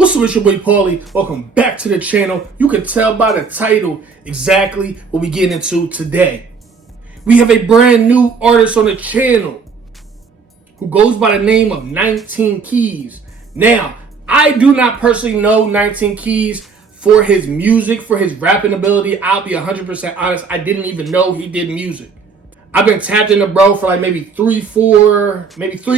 What's up, it's your boy Paulie. Welcome back to the channel. You can tell by the title exactly what we get into today. We have a brand new artist on the channel who goes by the name of 19 Keys. Now, I do not personally know 19 Keys for his music, for his rapping ability. I'll be 100% honest, I didn't even know he did music. I've been tapped into bro for like maybe 3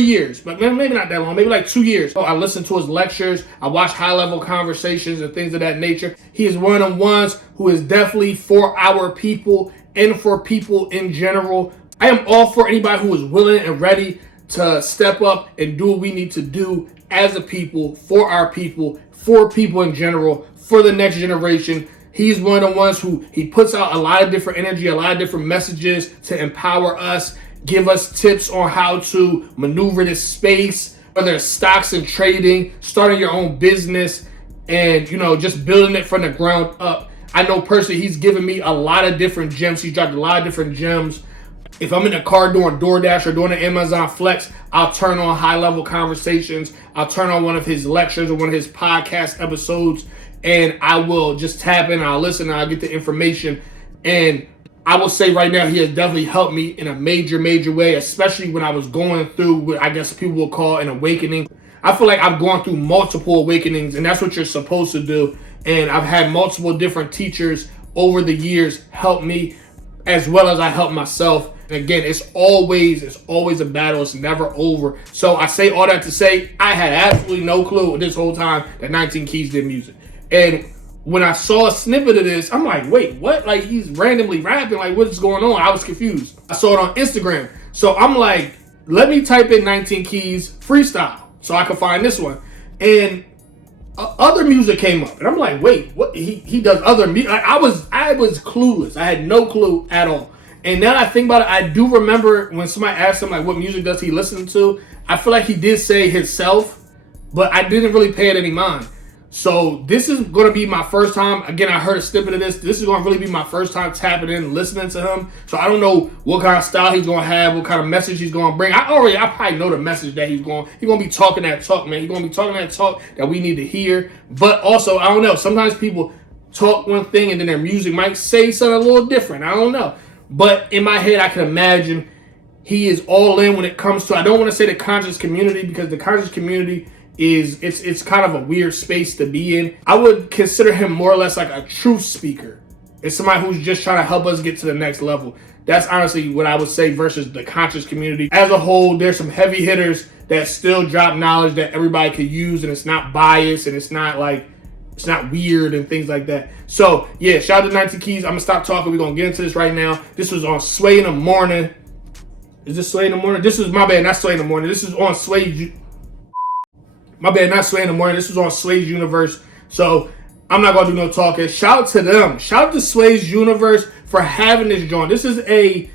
years, but maybe not that long, maybe like 2 years. So I listen to his lectures, I watch high-level conversations and things of that nature. He is one of the ones who is definitely for our people and for people in general. I am all for anybody who is willing and ready to step up and do what we need to do as a people, for people in general, for the next generation. He's one of the ones who he puts out a lot of different energy, a lot of different messages to empower us, give us tips on how to maneuver this space, whether it's stocks and trading, starting your own business, and just building it from the ground up. I know personally he's given me a lot of different gems. He's dropped a lot of different gems. If I'm in the car doing DoorDash or doing an Amazon Flex, I'll turn on high-level conversations. I'll turn on one of his lectures or one of his podcast episodes, and I will just tap in, I'll listen, and I'll get the information. And I will say right now, he has definitely helped me in a major way, especially when I was going through what I guess people will call an awakening. I feel like I've gone through multiple awakenings, and that's what you're supposed to do. And I've had multiple different teachers over the years help me, as well as I help myself. And again, it's always a battle. It's never over. So I say all that to say, I had absolutely no clue this whole time that 19 Keys did music. And when I saw a snippet of this, I'm like, wait, what? Like, he's randomly rapping. Like, what is going on? I was confused. I saw it on Instagram. So I'm like, let me type in 19 Keys Freestyle so I can find this one. And other music came up. And I'm like, wait, what? He does other music? I was clueless. I had no clue at all. And now that I think about it, I do remember when somebody asked him, like, what music does he listen to? I feel like he did say himself, but I didn't really pay it any mind. So this is going to be my first time. Again, I heard a snippet of this. This is going to really be my first time tapping in and listening to him. So I don't know what kind of style he's going to have, what kind of message he's going to bring. I probably know the message that he's going to be talking that talk, man. He's going to be talking that talk that we need to hear. But also, I don't know. Sometimes people talk one thing and then their music might say something a little different. I don't know. But in my head, I can imagine he is all in when it comes to, I don't want to say the conscious community, because the conscious community it's kind of a weird space to be in. I would consider him more or less like a truth speaker. It's somebody who's just trying to help us get to the next level. That's honestly what I would say versus the conscious community. As a whole, there's some heavy hitters that still drop knowledge that everybody could use, and it's not biased, and it's not weird and things like that. So yeah, shout out to 19 Keys. I'm gonna stop talking. We're gonna get into this right now. This was on Sway in the Morning. Is this Sway in the Morning? This is, my bad, not Sway in the Morning. This is on Sway. My bad, not Sway in the Morning. This was on Sway's Universe. So I'm not gonna do no talking. Shout out to them. Shout out to Sway's Universe for having this joint. This is an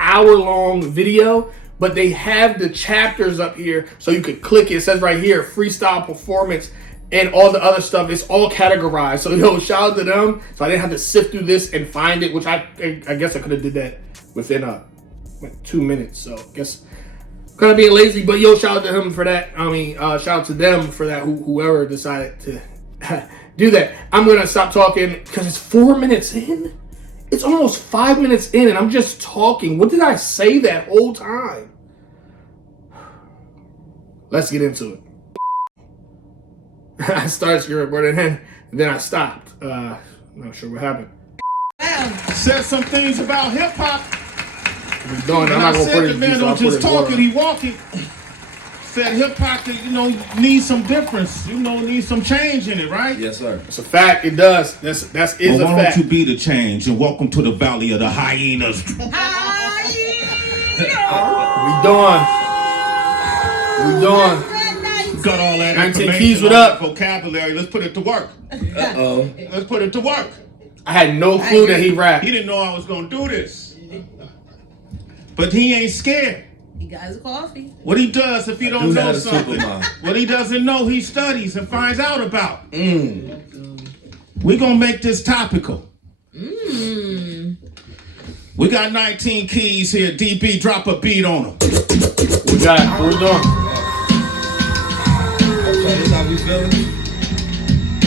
hour-long video, but they have the chapters up here, so you could click it. It says right here, freestyle performance, and all the other stuff. It's all categorized. So shout out to them. So I didn't have to sift through this and find it, which I guess I could have did that within 2 minutes. So I guess kind of being lazy, but shout out to him for that. Shout out to them for that, whoever decided to do that. I'm gonna stop talking because it's 4 minutes in. It's almost 5 minutes in, and I'm just talking. What did I say that whole time? Let's get into it. I started screen recording, and then I stopped. Not sure what happened. Said some things about hip hop. I'm not gonna put it. The man don't just talking, he walking. Said hip hop, needs some difference. Needs some change in it, right? Yes, sir. It's a fact. It does. That's a fact. Why don't you be the change and welcome to the valley of the hyenas? We doing. Got all that 19 Keys, what up? Vocabulary. Let's put it to work. Let's put it to work. I had no clue that he rapped. He didn't know I was gonna do this. But he ain't scared. He got his coffee. What he does if he don't know something, what he doesn't know, he studies and finds out about. We're gonna make this topical. We got 19 Keys here. DB, drop a beat on him. We got it. What we doing? So this how we feeling?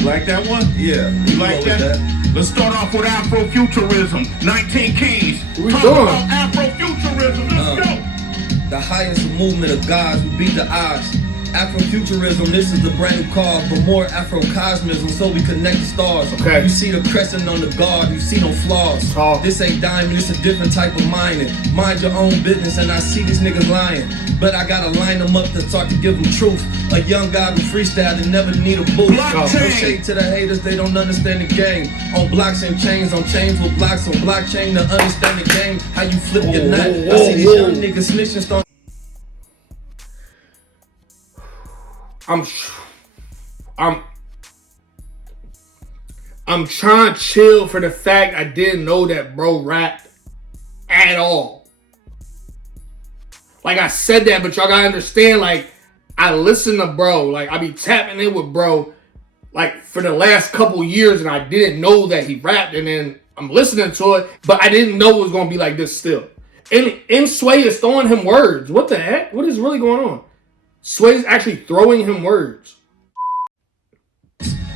You like that one? Yeah. You like that? Let's start off with Afrofuturism. 19 keys. What we Talk doing? about Afrofuturism. Let's go. The highest movement of gods, we beat the odds. Afrofuturism, this is the brand new cause, but more Afrocosmism, so we connect the stars. Okay. You see the crescent on the guard, you see no flaws. Oh. This ain't diamond, it's a different type of mining. Mind your own business, and I see these niggas lying. But I gotta line them up to start to give them truth. A young guy who freestyle and never need a boost. No shade to the haters, they don't understand the game. On blocks and chains, on chains with blocks, on blockchain to understand the game. How you flip your nut. I see these young niggas snitching, start. I'm trying to chill for the fact I didn't know that bro rapped at all. Like I said that, but y'all gotta understand, like, I listen to bro, like I be tapping in with bro, like for the last couple years, and I didn't know that he rapped, and then I'm listening to it, but I didn't know it was gonna be like this still. And Sway is throwing him words. What the heck? What is really going on? Sway's actually throwing him words.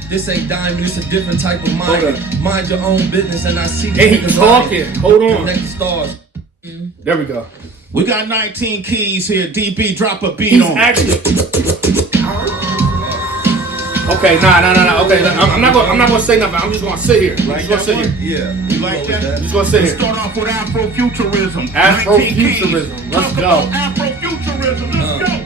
This ain't diamond, it's a different type of mind. Mind your own business, and I see And he talking. Hold on. Connect the stars. There we go. We got 19 keys here. DB, drop a beat He's on. actually. Okay, nah. Okay, I'm not gonna say nothing. I'm just gonna sit here. I'm just gonna sit here. Yeah. You like that? I'm just gonna sit Let's here. start off with Afrofuturism. Afrofuturism. Let's go. Talk about Afrofuturism. Let's go.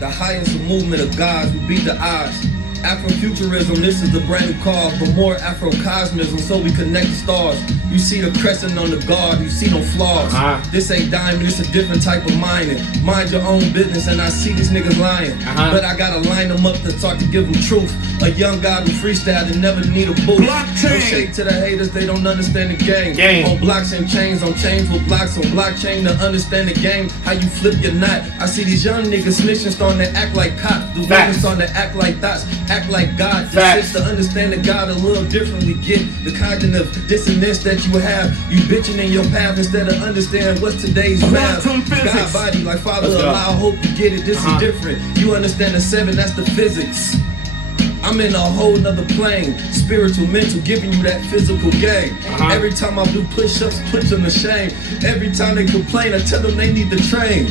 The highest movement of gods, we beat the odds. Afrofuturism, this is the brand new cause, but more Afrocosmism, so we connect the stars. You see the crescent on the guard, you see no flaws. This ain't diamond, it's a different type of mining. Mind your own business, and I see these niggas lying. But I gotta line them up to start to give them truth. A young guy who freestyle and never need a boost. No shade to the haters, they don't understand the game. On blocks and chains, on chains with blocks, on blockchain to understand the game. How you flip your knot. I see these young niggas snitching, starting to act like cops. The women starting to act like thoughts. Act like God. Just to understand the God a little differently. Get the cognitive dissonance that you have. You bitching in your path instead of understand what's today's math. God body like Father allow hope you get it. This is different. You understand the 7, that's the physics. I'm in a whole nother plane, spiritual, mental, giving you that physical game. Every time I do push-ups, put them to shame. Every time they complain, I tell them they need to train.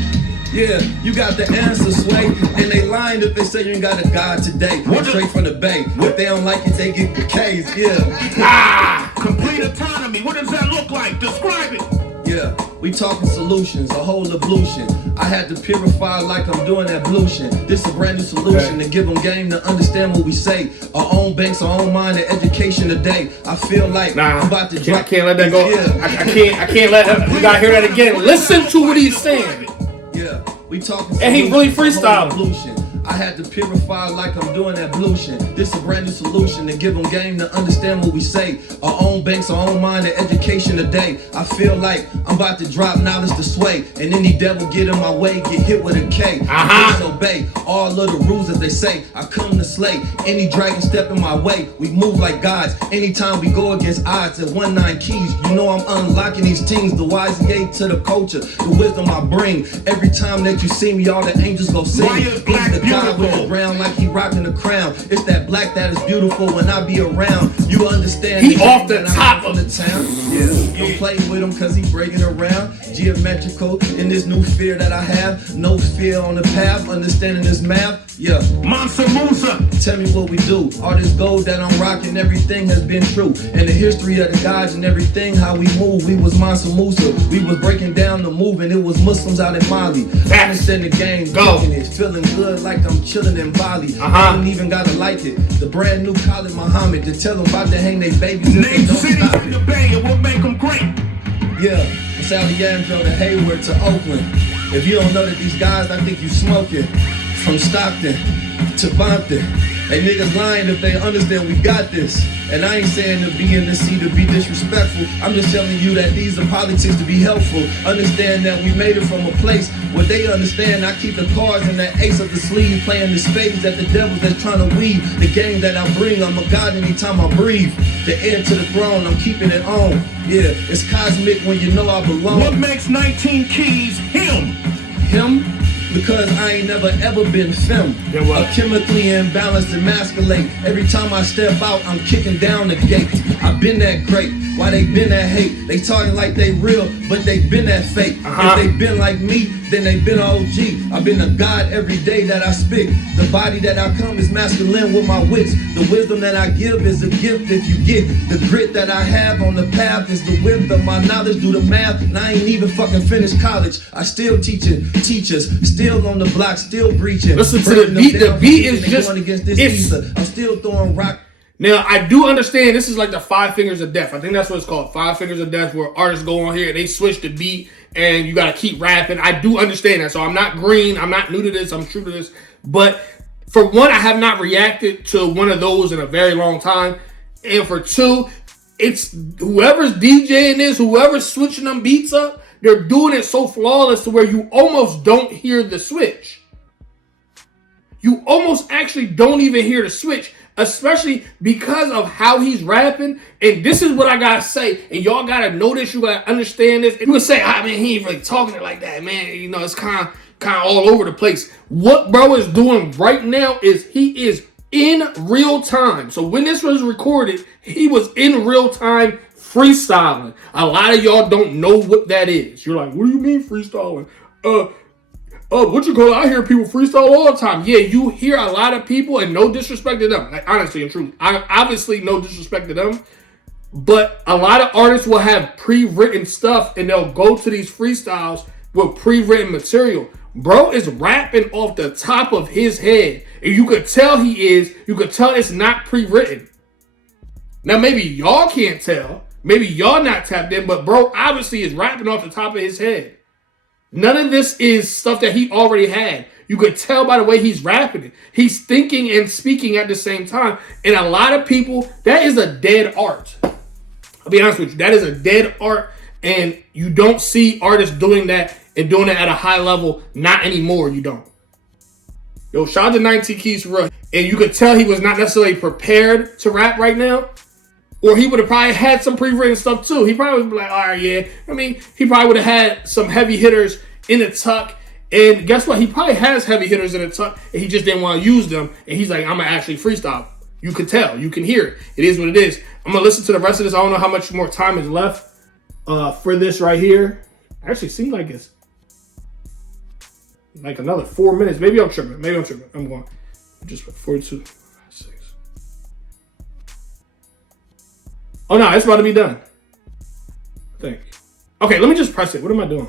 Yeah, you got the answer, Sway. And they lying if they say you ain't got a God today. Straight from the bay. If they don't like it, they get the case. Yeah. Complete autonomy. What does that look like? Describe it. Yeah, we talking solutions, a whole ablution. I had to purify like I'm doing ablution. This a brand new solution to give them game to understand what we say. Our own banks, our own mind, and education today. I feel like I'm about to drop. I can't let that go. Yeah. I can't let him. You gotta hear that again. Listen to what he's saying. Yeah, we talking. And he really freestyling. I had to purify like I'm doing ablution. This a brand new solution to give them game to understand what we say. Our own banks, our own mind, and education today. I feel like I'm about to drop knowledge to sway. And any devil get in my way, get hit with a K. Disobey all of the rules as they say. I come to slay. Any dragon step in my way, we move like gods. Anytime we go against odds at 19 keys, you know I'm unlocking these things. The wise yay to the culture, the wisdom I bring. Every time that you see me, all the angels go sing. God with the ground like he rocking the crown. It's that black that is beautiful when I be around. You understand? He off the top of the town. Yeah, don't play with him cause he breaking around. Geometrical in this new fear that I have. No fear on the path, understanding this math. Yeah. Mansa Musa. Tell me what we do. All this gold that I'm rocking, everything has been true. And the history of the gods and everything, how we move. We was Mansa Musa. We was breaking down the movement. It was Muslims out in Mali. I understand the game. Kicking it, feeling good like I'm chilling in Bali. I ain't even gotta like it. The brand new Khalid Muhammad to tell them about to hang their babies if Name they don't cities stop in it. the Bay and what make them great. Yeah, from Alejandro to Hayward to Oakland. If you don't know that these guys, I think you smoking. From Stockton to Bompton. They niggas lying if they understand we got this. And I ain't saying to be in the seat to be disrespectful. I'm just telling you that these are politics to be helpful. Understand that we made it from a place where they understand I keep the cards in that ace of the sleeve, playing the spades that the devils that's trying to weave. The game that I bring, I'm a god anytime I breathe. The heir to the throne, I'm keeping it on. Yeah, it's cosmic when you know I belong. What makes 19 keys him? Him? because I ain't never ever been femme. what? Chemically imbalanced, emasculate. Every time I step out, I'm kicking down the gate. I've been that great. Why they been that hate? They talking like they real, but they been that fake. If they been like me, then they been an OG. I've been a god every day that I spit. The body that I come is masculine with my wits. The wisdom that I give is a gift if you get. The grit that I have on the path is the width of my knowledge. Do the math, and I ain't even fucking finished college. I still teaching teachers, still on the block, still breaching. Listen to the beat. The beat is just, going against this I'm still throwing rock. Now, I do understand this is like the 5 Fingers of Death. I think that's what it's called, 5 Fingers of Death, where artists go on here and they switch the beat and you got to keep rapping. I do understand that. So I'm not green. I'm not new to this. I'm true to this. But for one, I have not reacted to one of those in a very long time. And for two, it's whoever's DJing this, whoever's switching them beats up, they're doing it so flawless to where you almost don't hear the switch. You almost actually don't even hear the switch. Especially because of how he's rapping. And this is what I gotta say. And y'all gotta know this. You gotta understand this. And you can say, man, he ain't really talking it like that, man. You know, it's kind of all over the place. What bro is doing right now is he is in real time. So when this was recorded, he was in real time freestyling. A lot of y'all don't know what that is. You're like, what do you mean freestyling? What you call it? I hear people freestyle all the time. Yeah, you hear a lot of people, and no disrespect to them. Like, honestly and truly, obviously no disrespect to them. But a lot of artists will have pre-written stuff, and they'll go to these freestyles with pre-written material. Bro is rapping off the top of his head, and you could tell he is. You could tell it's not pre-written. Now, maybe y'all can't tell. Maybe y'all not tapped in, but bro obviously is rapping off the top of his head. None of this is stuff that he already had. You could tell by the way he's rapping it. He's thinking and speaking at the same time. And a lot of people, that is a dead art. I'll be honest with you. That is a dead art. And you don't see artists doing that and doing it at a high level. Not anymore, you don't. Yo, shout out to 19 Keys for real. And you could tell he was not necessarily prepared to rap right now. Or he would have probably had some pre-written stuff too. He probably would be like, all right, yeah. I mean, he probably would have had some heavy hitters in the tuck. And guess what? He probably has heavy hitters in the tuck, and he just didn't want to use them. And he's like, I'm going to actually freestyle. You can tell. You can hear it. It is what it is. I'm going to listen to the rest of this. I don't know how much more time is left for this right here. Actually, seems like it's like another 4 minutes. Maybe I'm tripping. I'm going just 42. Oh no, it's about to be done. I think. Okay, let me just press it. What am I doing?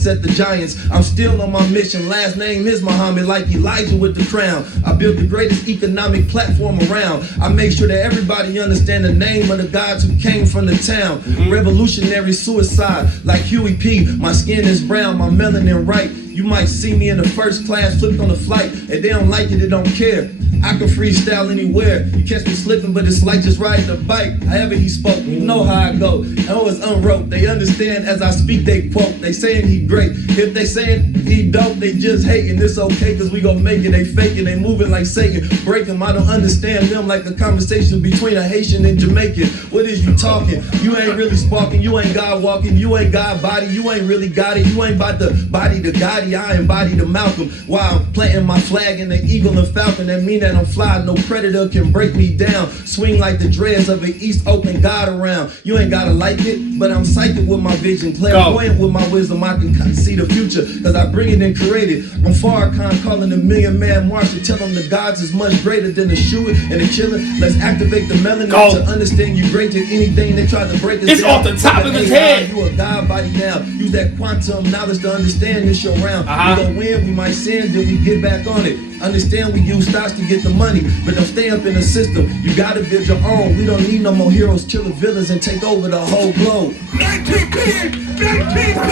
Set the giants, I'm still on my mission. Last name is Muhammad, like Elijah with the crown. I built the greatest economic platform around. I make sure that everybody understand the name of the gods who came from the town. Revolutionary suicide, like Huey P. My skin is brown, my melanin right. You might see me in the first class, flipped on the flight. If they don't like it, they don't care. I can freestyle anywhere. You catch me slipping, but it's like just riding a bike. However he spoke, you know how I go. I always unwrote. They understand as I speak, they quote. They saying he great. If they saying he don't, they just hating. It's okay, cause we gon' make it. They faking, they moving like Satan. Break them, I don't understand them like a conversation between a Haitian and Jamaican. What is you talking? You ain't really sparking. You ain't God walking. You ain't God body. You ain't really got it. You ain't about the body to Gotti. I embody the Malcolm. While I'm planting my flag in the eagle and falcon, that mean that I'm fly. No predator can break me down. Swing like the dreads of an East Oakland God around. You ain't gotta like it, but I'm psychic with my vision. Clairvoyant with my wisdom. I can see the future, cause I bring it and create it. I'm Farrakhan calling the Million Man March to tell them the gods is much greater than the shooter and the killer. Let's activate the melanin to understand you great to anything they try to break us it's down. Off the top of his head. You a God body now. Use that quantum knowledge to understand this show round. We gon' win, we might sin, then we get back on it. Understand we use stocks to get the money, but don't stay up in the system. You gotta build your own. We don't need no more heroes, killer villains, and take over the whole globe.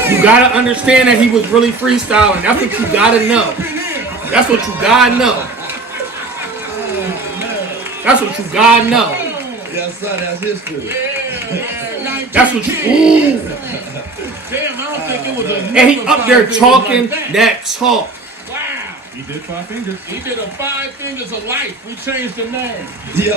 You gotta understand that he was really freestyling. That's what you gotta know. That's what you gotta know. That's what you gotta know. Yes, sir, that's history. That's what you. Ooh. Damn, I don't think it was a. And he up there talking that talk. He did 5 fingers. He did a 5 fingers of life. We changed the name. Yo,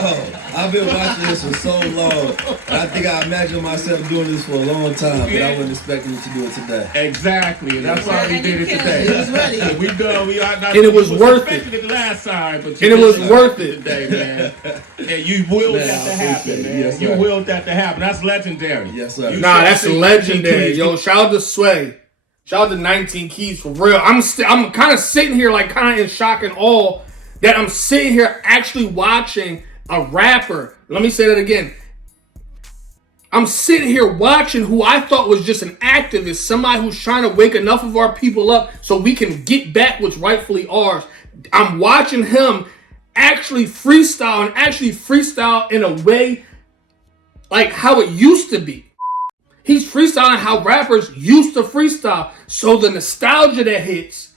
I've been watching this for so long. I think I imagined myself doing this for a long time, but I wasn't expecting you to do it today. Exactly, and that's why we did it today. It was ready. We done. We are not. And it was worth it. It last time, but And it was worth it today, man. And you willed that to happen, man. Yes, you sir. willed that to happen. That's legendary. Yes, sir. You Nah, said that's 19 legendary. keys. Yo, shout out to Sway. Shout out to 19 Keys for real. I'm kind of sitting here like kind of in shock and awe that I'm sitting here actually watching a rapper. Let me say that again. I'm sitting here watching who I thought was just an activist, somebody who's trying to wake enough of our people up so we can get back what's rightfully ours. I'm watching him actually freestyle in a way like how it used to be. He's freestyling how rappers used to freestyle. So the nostalgia that hits,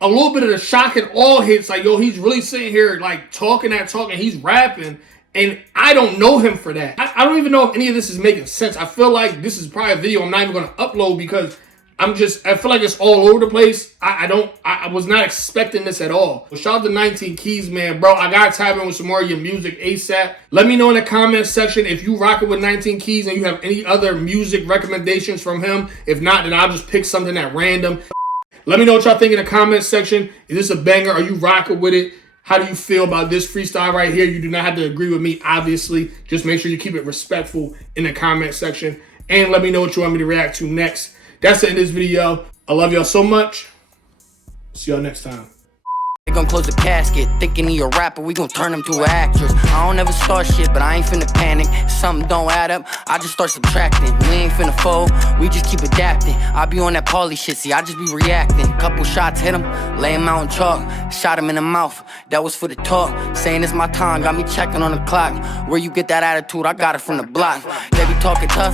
a little bit of the shock and awe hits, like, yo, he's really sitting here, like, talking, he's rapping, and I don't know him for that. I don't even know if any of this is making sense. I feel like this is probably a video I'm not even going to upload because I feel like it's all over the place. I was not expecting this at all. Well, shout out to 19 Keys, man. Bro, I got to tap in with some more of your music ASAP. Let me know in the comment section if you rock it with 19 Keys and you have any other music recommendations from him. If not, then I'll just pick something at random. Let me know what y'all think in the comment section. Is this a banger? Are you rocking with it? How do you feel about this freestyle right here? You do not have to agree with me, obviously. Just make sure you keep it respectful in the comment section. And let me know what you want me to react to next. That's the end of this video. I love y'all so much. See y'all next time. They gon' close the casket, thinking he a rapper, we gon' turn him to an actress. I don't ever start shit, but I ain't finna panic. If something don't add up, I just start subtracting. We ain't finna fold, we just keep adapting. I be on that Pauly shit, see, I just be reacting. Couple shots hit him, lay him out on chalk, shot him in the mouth, that was for the talk. Saying it's my time, got me checking on the clock. Where you get that attitude, I got it from the block. They be talking tough.